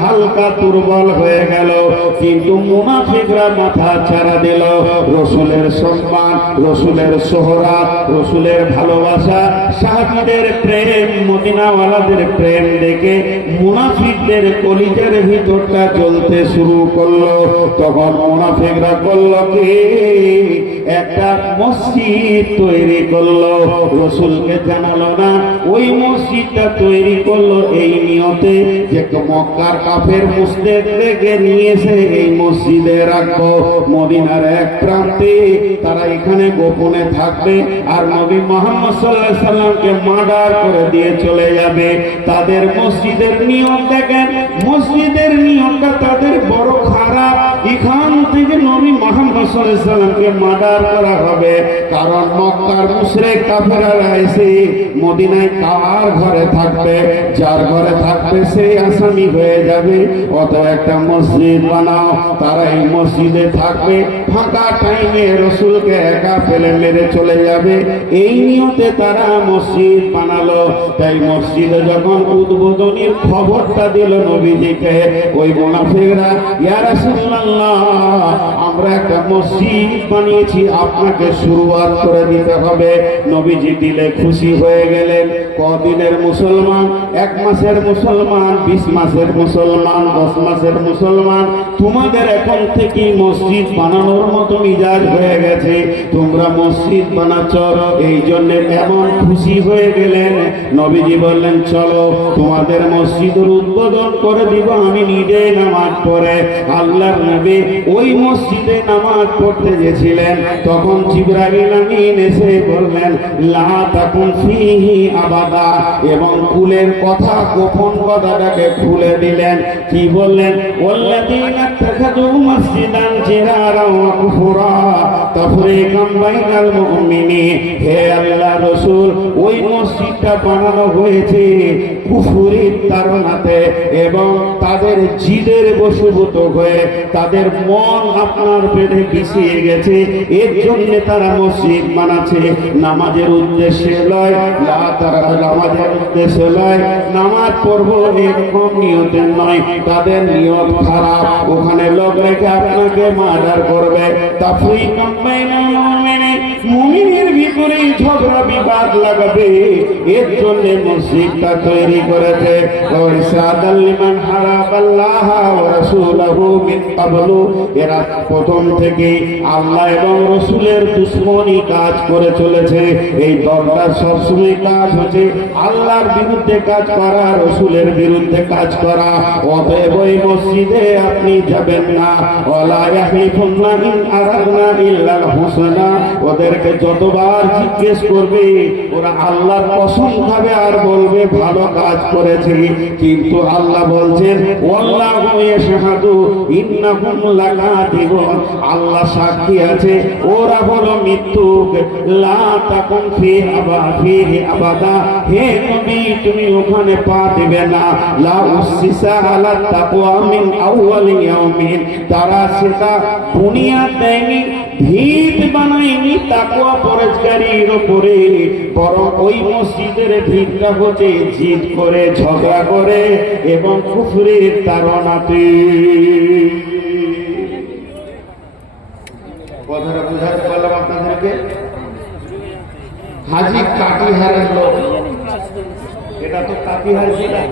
হালকা দুর্বল হয়ে গেল, কিন্তু মুনাফিকরা মাথা ছাড়া দিল। রসুলের সম্মান, রসুলের শোহরাত, রসুলের ভালোবাসা, সাহাবীদের প্রেম, মদিনাওয়ালাদের প্রেম দেখে মুনাফিকদের কলিজার ভিতরটা জ্বলতে শুরু করলো। তখন মুনাফিকরা করল কি, একটা মসজিদ তৈরি করলো, রসুলকে জানালো না। ওই মসজিদটা তৈরি করলো এই নিয়তে যে মক্কার কাফের মুশরিকদেরকে নিয়ে এসে এই মসজিদে রাখবো। মদিনার এক প্রান্তে তারা এখানে গোপনে থাকবে, আর নবী মুহাম্মদ সাল্লাল্লাহু আলাইহি সাল্লামকে মার্ডার করে দিয়ে চলে যাবে। তাদের মসজিদের নিয়ম দেখেন, মসজিদের নিয়মটা তাদের বড় খারাপ। এখান থেকে নবী মুহাম্মদ সাল্লাল্লাহু আলাইহি সাল্লামকে মার্ডার করা হবে, কারণ মক্কার মুশরিক কাফেররা এসে মদিনায় কার ঘরে থাকবে, যার ঘরে থাকবে সেই আসামি হয়ে যাবে। অত একটা মসজিদ বানাও, তারা এই মসজিদে থাকবে, ফাঁকা টাইমে রসুলকে একা ফেলে মেরে চলে যাবে। এই নিয়তে তারা মসজিদ বানালো। তাই মসজিদে যখন উদ্বোধনীর খবরটা দিল নবীজিকে, ওই মুনাফিকরা, ইয়া রাসূলুল্লাহ, আমরা একটা মসজিদ বানিয়েছি, আপনাকে শুরুয়াত করে দিতে হবে। নবীজি দিলে খুশি হয়ে গেলেন। কদিনের মুসলমান, 1 মাসের মুসলমান, 20 মাসের মুসলমান, 10 মাসের মুসলমান, তোমাদের এখন থেকে মসজিদ বানানোর মতো মিজাজ হয়ে গেছে, তোমরা মসজিদ বানাচ্ছ। এই জন্য এমন খুশি হয়ে গেলেন। নবীজি বললেন, চলো তোমাদের মসজিদের উদ্বোধন করে দিব আমি নিজে নামাজ পড়ে। আল্লাহর নবী ওই মসজিদে নামাজ পড়তে গেছিলেন, তখন জিবরাইল আমিন এসে বললেন, লা তাকুন ফিহি আবাদা, এবং কুলের কথা, গোপন কথাটাকে খুলে দিলেন। কি বললেন? ওয়াল্লাযীনা ইত্তাখাযু মসজিদান জিরারা ওয়া কুফরা তাফরীকাম বাইনাল মুমিনিন। হে আল্লাহ রাসূল, ওই মসজিদটা বানানো হয়েছে কুফরির তাড়নাতে, এবং তাদের জিদের বশীভূত হয়ে তাদের মন আপনার পেটে পিছিয়ে গেছে, এর জন্য তারা মসজিদ বানাচ্ছে। নামাজের উদ্দেশ্যে লয়, তারা নামাজের উদ্দেশ্যে লয়, নামাজ পড়বো এরকম নিয়তের নয়, তাদের নিয়ত খারাপ। ওখানে লোক রেখে আপনাকে মার্ডার করবে। তাফরীকাম বাইনাল মুমিনিন, মুমিনের ভিতরে ঝগড়া বিবাদ লাগাবে, এর জন্য মসজিদটা তৈরি করেছে। ওয়াইসাদাল লিমান হারাবাল্লাহ ওয়া রাসূলুহু মিন ক্বাবলু, এরা প্রথম থেকে আল্লাহ এবং রসুলের দুশমনী কাজ করে চলেছে। এই দলটা সবসময় কাজ হচ্ছে আল্লাহর বিরুদ্ধে কাজ করা, রসুলের বিরুদ্ধে কাজ করা। অতএব ওই মসজিদে আপনি যাবেন না। ওয়ালা ইয়াহলিফুন্না ইন আরাদনা ইল্লাল হুসনা, ওদেরকে যতবার জিজ্ঞেস করবে ওরা আল্লাহর কসম খাবে আর বলবে ভালো কাজ করেছে, কিন্তু আল্লাহ বলছেন ওয়াল্লাহু ইয়াশহাদু ইন্নাহুম লাকাযিবুন, আল্লাহ সাক্ষী আছে ওরা হলো মিথ্যুক। লা তাকুন ফিহি আবাদা, হে নবী তুমি ওখানে পা দিবে না। লা উসসিসা আলা তাকওয়া মিন আউয়ালি ইয়াউমিন, তারা সেটা বুনিয়াদ দেয়নি, ভিত বানায়নি তাকওয়া পরহেজগারির উপরে, বরং ওই মসজিদের ভিতটা হচ্ছে জিদ করে, ঝগড়া করে এবং কুফরের তাড়নাতে। কথাটা বুঝাতে পারলাম আপনাদেরকে? হাজি কাটিহারের লোক, এটা তো কাটিহার জেলা,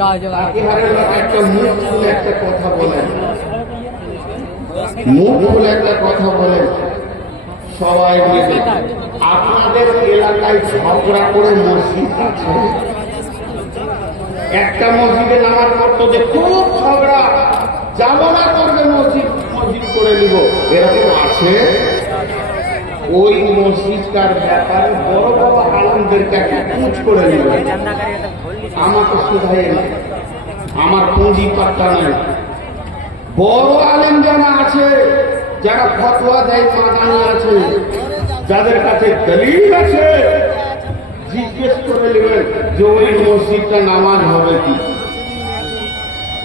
কাটিহারের লোক একটা মুখ খুলে একটা কথা বলেন, মুখ খুলে একটা কথা বলেন সবাই মিলে। আপনাদের এলাকায় ঝগড়া করে মসজিদ আছে, একটা মসজিদে নামাজ পড়তো যে খুব ঝগড়া, যাবো না করবে মসজিদ, মসজিদ করে নিব, এরকম আছে? ওই মসজিদটার ব্যাপারে বড় বড় আলেমদেরকে খোঁজ করে নিবে, আমাকে শুধাই না, আমার পুঁজি পাত্তা নাই। বড় আলেম যারা আছে, যারা ফতোয়া দেয়, মাদানি আছে, যাদের কাছে দলিল আছে, জিজ্ঞেস করে নেবেন যে ওই মসজিদটা নামাজ হবে কি,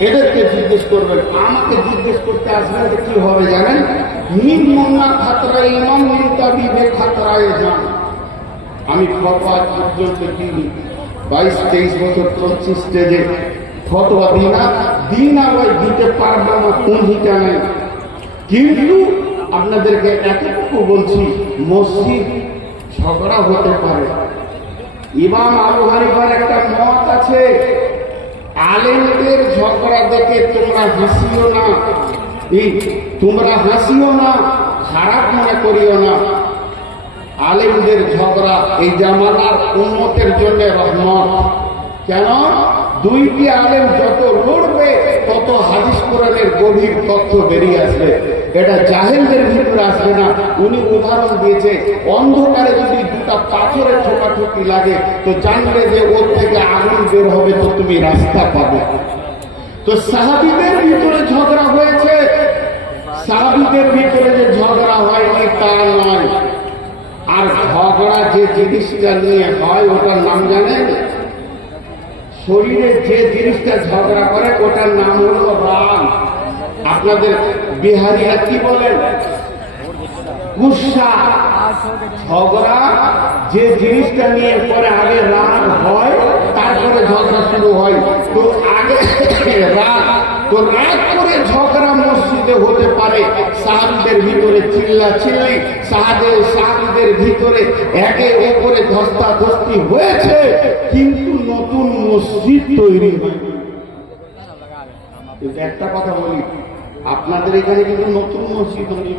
এদেরকে জিজ্ঞেস করবেন। আমাকে জিজ্ঞেস করতে আসলে কি হবে জানেন? মিন মোন্না খাতরায় ইমাম মিন তাবিবে খাতরায় যান। আমি ফতোয়া পর্যন্ত দিই 22-23 বছর চলছি স্টেজে, ফতোয়া দিই না, দিন আবার দিতে পারবো না, পুঁজিটা নাই। কিন্তু আপনাদেরকে এতটুকু বলছি, মসজিদ ঝগড়া হতে পারে। ইমাম আবু হানিফার একটা মত আছে, আলেমদের ঝগড়া দেখে তোমরা হাসিও না, তোমরা হাসিও না, খারাপ মনে করিও না। আলেমদের ঝগড়া এই জামানার উম্মতের জন্য রহমত। কেন? দুইটি আলেম যত লড়বে তত হাদিস কোরআনের গভীর তথ্য বেরিয়ে আসবে। এটা জাহেলদের ভিতরে আসবে না। উনি উদাহরণ দিয়েছে, অন্ধকারে যদি দুটা পাথরের ঠোকাঠুকি লাগে তো জানবে যে ওর থেকে আগুন বের হবে, তো তুমি রাস্তা পাবে। তো সাহাবীদের ভিতরে ঝগড়া হয়েছে, সাহাবীদের ভিতরে যে ঝগড়া হয়নি তা নয়। আর ঝগড়া যে জিনিসটা নিয়ে হয় ওটার নাম জানেন? শরীরে যে জিনিসটা ঝগড়া করে ওটার নাম হলো রাগ। আপনাদের বিহারিরা কি বলেন? গুসা। ঝগড়া যে জিনিসটা নিয়ে পরে আগে রাগ হয়, তারপরে ঝগড়া শুরু হয়। তো আগে রাগ, তো রাগ করে ঝগড়া মসজিদে হতে পারে। সাহাবীদের ভিতরে চিল্লা চিল্লি, সাহাবীদের ভিতরে একে অপরে ধস্তাধস্তি হয়েছে, কিন্তু নতুন মসজিদ তৈরি হয়নি। কিন্তু একটা কথা বলি, আপনাদের এখানে কিন্তু নতুন মসজিদ হয়নি,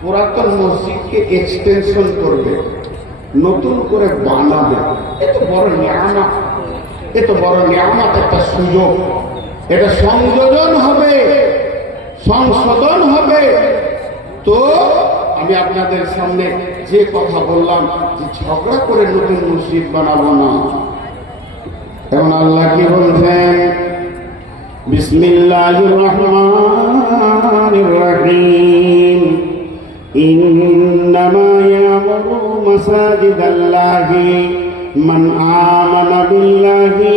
পুরাতন মসজিদকে এক্সটেনশন করবে, নতুন করে বানাবে। এত বড় নিয়ামত, এত বড় নিয়ামত, একটা সুযোগ। এটা সংযোজন হবে, সংশোধন হবে। তো আমি আপনাদের সামনে যে কথা বললাম যে ঝগড়া করে নতুন মসজিদ বানাবো না। এখন আল্লাহ কি বলছেন? বিসমিল্লাহির রহমানির রহিম। ইন্নামা ইয়ামুরু মাসাজিদাল্লাহি মান আমানা বিল্লাহি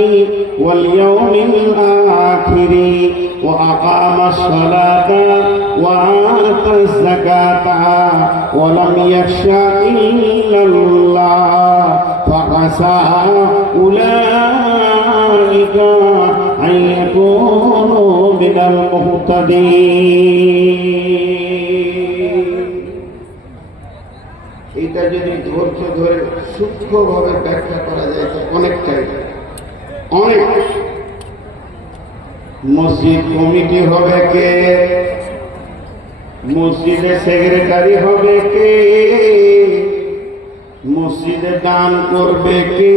ওয়াল ইয়াউমিল আখিরি ওয়া আকামাস সালাতা ওয়া আতাজ যাকাতা ওয়া লাম ইয়াখশা ইল্লাল্লাহ ফাআসা উলাইকা আন ইয়াকুনু মিনাল মুহতাদিন। এটা যদি ধৈর্য ধরে সূক্ষ্মভাবে ব্যাখ্যা করা যায় তো অনেকটাই, অনেক। মসজিদ কমিটি হবে কে? মসজিদে সেক্রেটারি হবে কে? মসজিদে দান করবে কে?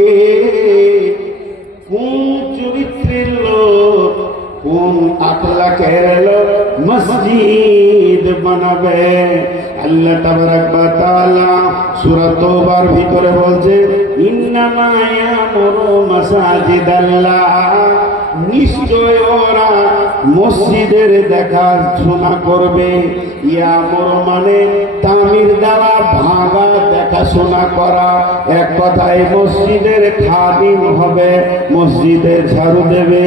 কোন চরিত্রের লোক, কোন আখলাকের লোক মসজিদ বানাবে? আল্লাহ তাবারাক ওয়া তাআলা সূরা তাওবার ভিতরে বলছে, ইন্নামা ইয়ামুরু মাসাজিদাল্লাহ, নিশ্চয় ওরা মসজিদের দেখাশোনা করবে। ইয়ামুরু মানে তামির দেওয়া, ভাঙা, দেখাশোনা করা। এক কথায় মসজিদের খাদিম হবে, মসজিদের ঝাড়ু দেবে।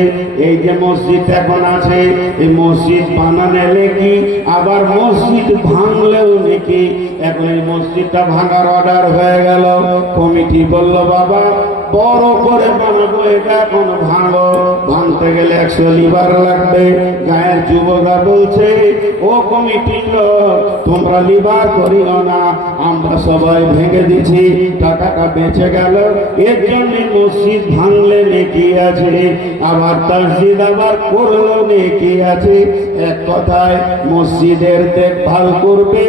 এই যে মসজিদ এখন আছে, এই মসজিদ বানানো লেখি, আবার মসজিদ ভাঙলেও নাকি। এখন এই মসজিদটা ভাঙার অর্ডার হয়ে গেল। কমিটি বলল, বাবা বড় করে বানাবো, এটা এখন ভাঙো। ভাঙতে গেলে 100 লিভার লাগবে। গায়ের যুবকরা বলছে, ও কমিটির লোক, তোমরা লিভার করিও না, আমরা সবাই ভেঙে দিচ্ছি, টাকাটা বেঁচে গেল। এর জন্য মসজিদ ভাঙলে নেকি আছে, আবার তাসজিদ আবার করলো নেকি আছে। এক কথায় মসজিদের দেখভাল করবে,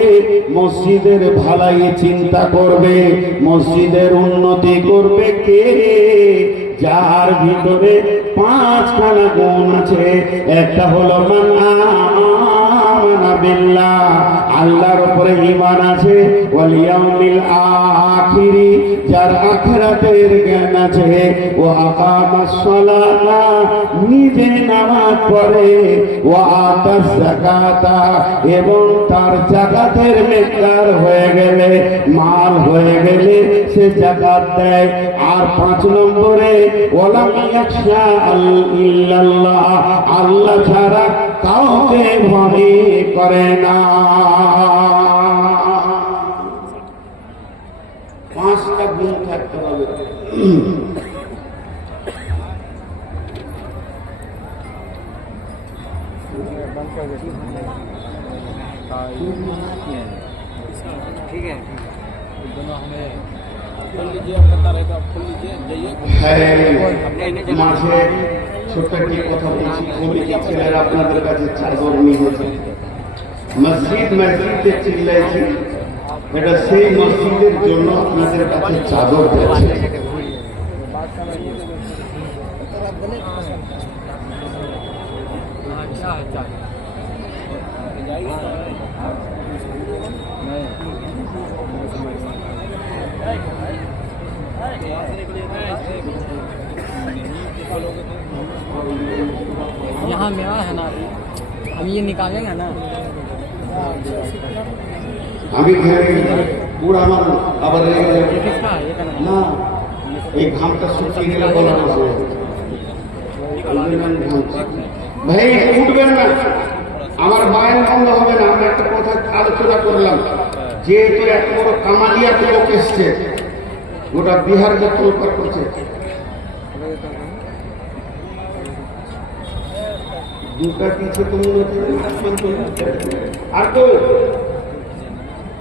মসজিদের ভালাই চিন্তা করবে, মসজিদের উন্নতি করবে কে? যার ভিতরে 5খানা গুণ আছে। একটা হলো মান আমানা বিল্লাহ, আল্লাহর উপরে ঈমান আছে। ওয়াল ইয়াউমিল আখিরি, যার আখিরাতের জ্ঞান আছে। ও আকামাস সালাতা, নিজে নামাজ পড়ে। ও আতাস যাকাতা, এবং তার যাকাতের মেকদার হয়ে গেলে, মাল হয়ে গেলে সে যাকাত দেয়। আর 5 নম্বরে ওয়ালাম ইয়াখশা ইল্লাল্লাহ, আল্লাহ ছাড়া কাউকে ভয় করে না। 5টা গুণ থাকতে হবে। ठीक है दोनों हमें खोल लीजिए और करता रहेगा खोल लीजिए जाइए মাঝে ছোট্ট একটি কথা বলছি কমিটি ছেলেরা আপনাদের কাছে চাদর নিয়েছে মসজিদ মসজিদে চিল্লাইছি এটা সেই মসজিদের জন্য আপনাদের কাছে চাদর যাচ্ছে यहाँ मेरा है ना हम ये निकालेंगे ना আমি পুরো আমার আবার রেগে যাবে। किसका है ये करना না এই ঘামটা শুকিয়ে গেলে বলা বসে ভাই উঠবেন না আমার মায়ের বন্ধ হবে না আমরা একটা কথা আলোচনা করলাম যেহেতু এত বড় কামালিয়াতে লোক এসছে গোটা বিহারকে তোলপার করছে দুটা কিছু তো মনে হচ্ছে আর তো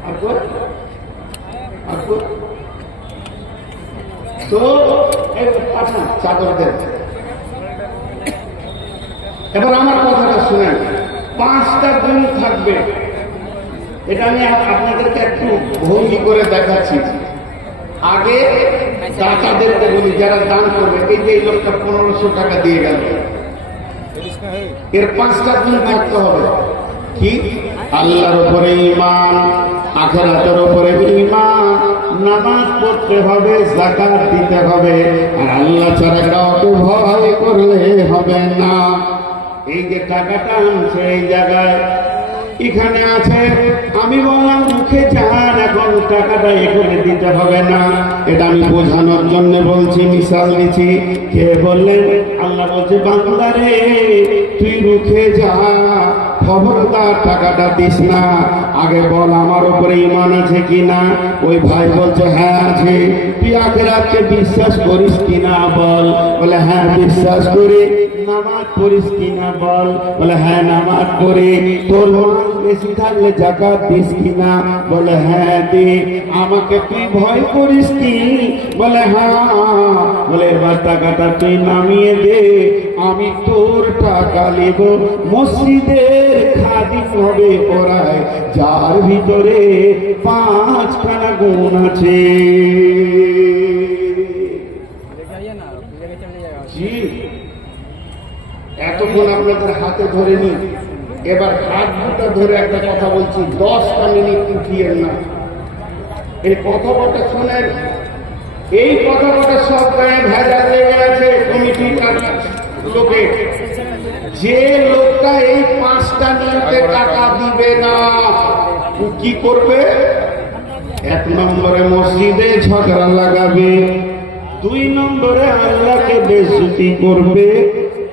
আর তো আর তো তো পাঠান চাদর দেন এবার আমার কথাটা শুনেন 5টা গুণ থাকবে এটা আমি আপনাদেরকে একটু ভঙ্গি করে দেখাচ্ছি আগে দাতাদেরকে বলি যারা দান করবে এই যে এই লোকটা 1500 টাকা দিয়ে গেল এর 5টা গুণ থাকতে হবে কি আল্লাহর উপরে ঈমান আখিরাতের উপরে ঈমান নামাজ পড়তে হবে যাকাত দিতে হবে আর আল্লাহ ছাড়া কাউকে ভয় করলে হবে না এই যে টাকাটা আনছে এই জায়গায় এখানে আছে আমি বললাম মুখে যান এখন টাকাটা এখানে দিতে হবে না এটা আমি বোঝানোর জন্য বলছি মিশাল দিচ্ছি কে বললেন আল্লাহ বলছে বান্দা রে তুই মুখে যা খবরদার টাকাটা দিস না আগে বল আমার উপরে ঈমান আছে কিনা ওই ভাই বলছে হ্যাঁ আছে তুই আখিরাতকে বিশ্বাস করিস কিনা বল বলে হ্যাঁ বিশ্বাস করি নামাজ পড়িস কিনা বল বলে হ্যাঁ নামাজ পড়ি তোর বেশি থাকলে যাকাত দিস কিনা বলে হ্যাঁ দি আমাকে তুই ভয় করিস কি বলে হ্যাঁ বলে এবার টাকাটা তুই নামিয়ে দে আমি তোর টাকা নেব মসজিদের খাদিম হবে পড়ায় যার ভিতরে 5খানা গুণ আছে जाइए ना लेके चले जाएगा জি এতক্ষণ আপনাদের হাতে ধরে নি এবার হাত দুটো ধরে একটা কথা বলছি 10টা মিনিট উঠিয়েন না এই কথাটা শোনেন এই কথাটা সব গায়ে ভেজা লেগে আছে কমিটির লোকে যে লোকটা এই 5টা মিনিটে টাকা দিবে না ও কি করবে 1 নম্বরে মসজিদে ঝগড়া লাগাবে 2 নম্বরে আল্লাহকে বেইজ্জতি করবে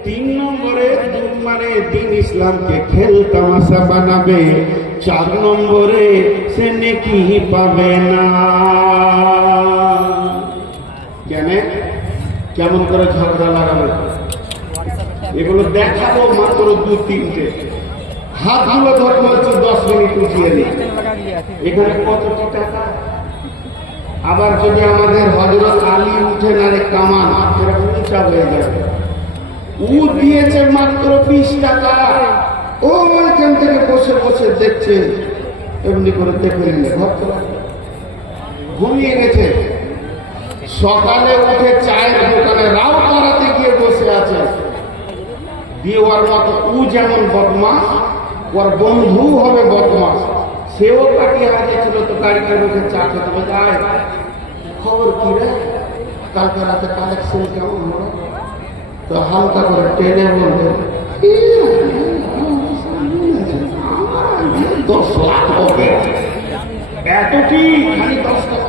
3 নম্বরে মানে দিন ইসলামকে খেল তামাশা বানাবে 4 নম্বরে সে নেকি পাবে না কেন কেমন করে ঝগড়া লাগাবে এগুলো দেখাবো মাত্র 2-3টে হাতগুলো ধরে বলছি 10 মিনিট উঠিয়ে দিই लगा दिया এখানে কতটি টাকা আবার যদি আমাদের হযরত আলী উঠে না রে কামান এরকম উঁচা হয়ে যাবে ও দিয়েছে মাত্র 20 টাকা ওইখান থেকে বসে বসে দেখছে এমনি করে দেখে নিলে ঘুমিয়ে গেছে সকালে উঠে চায়ের দোকানে রাও করাতে গিয়ে বসে আছে দিয়ে ওর মতো ও যেমন বদমাস ওর বন্ধু হবে বদমাস সেও তাকে হাজিয়েছিল তো গাড়িতে বসে চা খেতে বসে আয় খবর কি রে কালকে রাতে কালেকশন কেমন হলো তো হালকা করে টেনে বলবে 10 লাখ হবে এতটি খালি 10 লাখ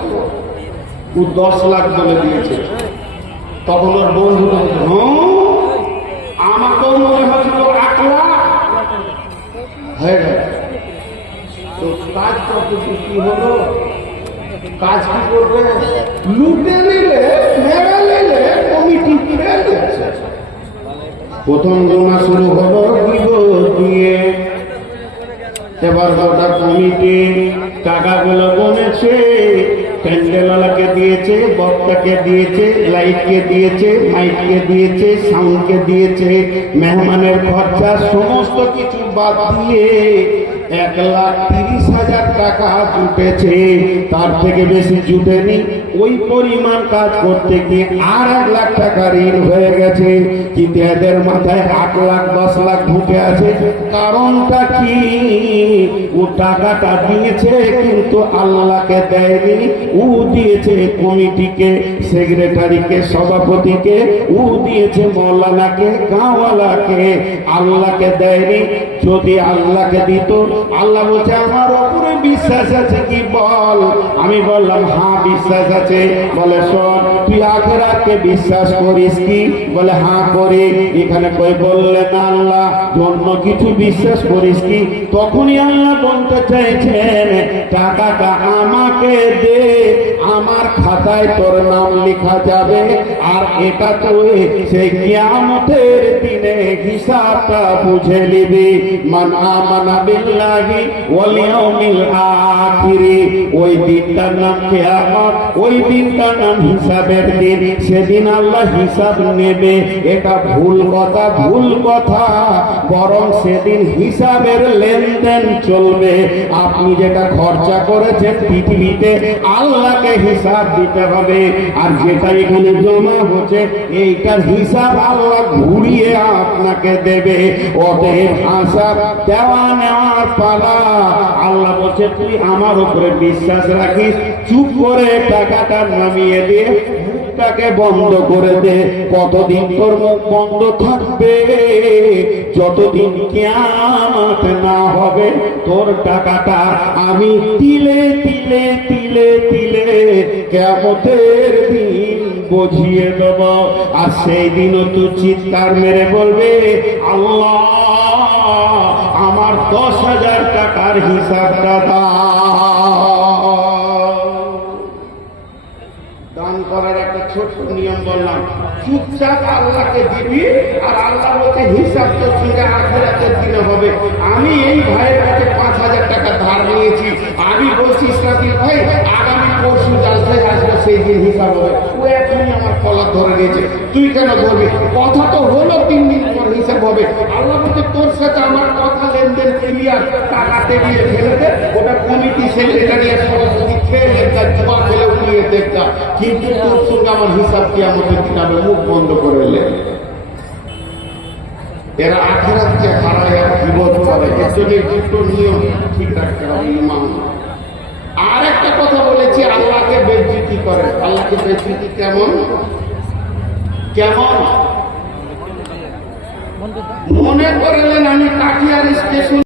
ও 10 লাখ বলে দিয়েছে তখন ওর বন্ধু আমাকেও মনে হচ্ছিল 1 লাখ হয়ে গেল তো কাজ কত কি হলো কাজ কি করবে লুটে নিলে মেরে নিলে কমিটি ফেল দিচ্ছে প্রথম গোনা শুরু হলো গীবত দিয়ে। এবার গোটা কমিটি টাকাগুলো গুনেছে, প্যান্ডেলওয়ালাকে দিয়েছে, বক্তাকে দিয়েছে, লাইটকে দিয়েছে, মাইককে দিয়েছে, সাউন্ডকে দিয়েছে, মেহমানের খরচা সমস্ত কিছু বাদ দিয়ে 1,30,000 টাকা জুটেছে। তার থেকে বেশি জুটেনি। ওই পরিমাণ কাজ করতে গিয়ে আর 1 লাখ টাকা ঋণ হয়ে গেছে। কিন্তু এদের মাথায় 8 লাখ 10 লাখ ঢুকে আছে। কারণটা কি? ও টাকাটা দিয়েছে কিন্তু আল্লাহকে দেয়নি। ও দিয়েছে কমিটিকে, সেক্রেটারিকে, সভাপতিকে, ও দিয়েছে মৌলানাকে, গাঁওয়ালাকে, আল্লাহকে দেয়নি। যদি আল্লাহকে দিত, আল্লাহ বলছে আমার উপরে বিশ্বাস আছে কি বল? আমি বললাম হ্যাঁ বিশ্বাস আছে। বলে শোন, তুই আখিরাতকে বিশ্বাস করিস কি? বলে হ্যাঁ করি। এখানে কই বললে না আল্লাহ জন্য কিছু বিশ্বাস করিস কি? তখনই আল্লাহ বলতে চাইছেন টাকাটা আমাকে দে, আমার খাতায় তোর নাম লেখা যাবে। আর এটা তুই সেই কিয়ামতের দিনে হিসাবটা বুঝে নিবি। মান আমানা বিল্লাহি ওয়াল ইয়াউমিল আখির। ওই দিনটার নাম কিয়ামত, ওই দিনটার নাম হিসাবের দিন। সেদিন আল্লাহ হিসাব নেবে। এটা ভুল কথা, ভুল কথা। বরং সেদিন হিসাবের লেনদেন চলবে। আপনি যেটা খরচা করেছেন পৃথিবীতে, আল্লাহকে হিসাব দিতে হবে। আর যেটা এখানে জমা হচ্ছে এইটার হিসাব আল্লাহ ঘুরিয়ে আপনাকে দেবে। অতএব হিসাব দেওয়া নেওয়ার পালা। আল্লাহ বলছে তুই আমার উপরে বিশ্বাস রাখিস, চুপ করে টাকাটা নামিয়ে দিয়ে মুখটাকে বন্ধ করে দে। কতদিন তোর মুখ বন্ধ থাকবে? যতদিন কিয়ামত না হবে তোর টাকাটা আমি তিলে তিলে তিলে তিলে কিয়ামতের দিন বুঝিয়ে দেব। আর সেই দিনও তুই চিৎকার মেরে বলবে আল্লাহ আমার 10,000 টাকার হিসাবটা দাও। দান করার একটা ছোট্ট নিয়ম বললাম, চুপচাপ আল্লাহকে দিবি। আর আল্লাহ বলছে হিসাব তোর সঙ্গে আখিরাতের দিনে হবে। আমি এই ভাইয়ের কাছে 5,000 টাকা ধার নিয়েছি। আমি বলছি ইসরাফিল ভাই আগামী পরশু জালসায় আসবে, সেই দিন হিসাব হবে। ও এখনই আমার কলার ধরে নিয়েছে, তুই কেন বলবি? কথা তো হলো 3 দিন পর হিসাব হবে। আল্লাহ বলছে তোর সাথে আমার কথা লেনদেন ক্লিয়ার। টাকাতে গিয়ে ফেলে দে, ওটা কমিটি সেক্রেটারি সভাপতি খেয়ে দেখা, জমা ফেলে উঠিয়ে দেখা। কিন্তু তোর সঙ্গে আমার হিসাব কিয়ামতের দিন হবে। মুখ বন্ধ করে এলে এরা আখিরাতকে হারায় আর বিপদ করে। এর জন্য দুটো নিয়ম ঠিক রাখতে হবে। ইমান। আর একটা কথা বলেছি, আল্লাহকে বেজ্জতি করে। আল্লাহকে বেজ্জতি কেমন কেমন? মনে করলেন আমি কাঠিয়ার স্টেশন